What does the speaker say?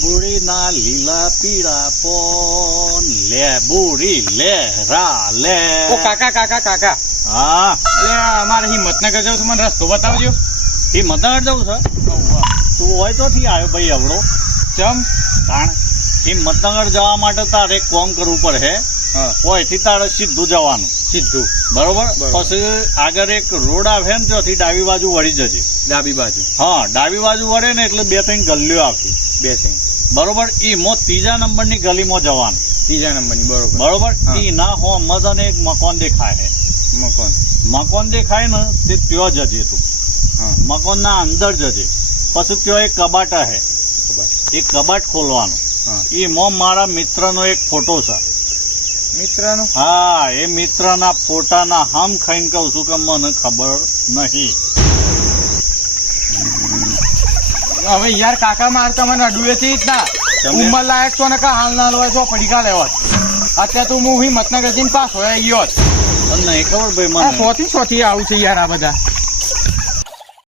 લેબુડી ના લીલા પીળા પોન લેબુડી લે રા લે. ઓ કાકા કાકા કાકા, હા એટલે અમારે હિંમતનગર જવું છે, મને રસ્તો બતાવજો. એ મતનગર જવું છે? તું હોય તો થી આવ્યો ભાઈ અવડો ચમ કારણ એ મતનગર જવા માટે તારે એક કામ કરવું પડે. હા ઓયથી તારે સીધું જવાનું, સીધું બરોબર. બરોબર. પછી આગળ એક રોડ આવે ને ત્યાંથી ડાબી બાજુ વળી જજે. ડાબી બાજુ હા ડાબી બાજુ વળે ને એટલે 2-3 ગલીઓ આવતી, 2-3 બરોબર. ઈમો ત્રીજા નંબરની ગલીમાં જવાનું, ત્રીજા નંબરની બરોબર. બરોબર. હા. ઈ ના હો મજાને એક મકાન દેખાય છે. મકાન દેખાય ને તે ત્યાં જજે તું. હા મકાન ના અંદર જજે. પછી ત્યાં એક કબાટ છે, ખબર. એ કબાટ ખોલવાનું. હા ઈમો મારા મિત્રનો એક ફોટો છે. મિત્રનો. હા એ મિત્રના ફોટાના હમ ખાઈને કહું છું કે મને ખબર નહીં. હવે યાર કાકા માર તમને અડુએથી જ ના તમે? ઉંમર લાયક તો ને કા હાલ ના હોય તો પડીકા લેવા. અત્યારે તો હું મતનગર જઈને પાસ હોય ગયો. તને નહીં ખબર ભાઈ આ મને? સોથી આવું છે યાર આ બધા.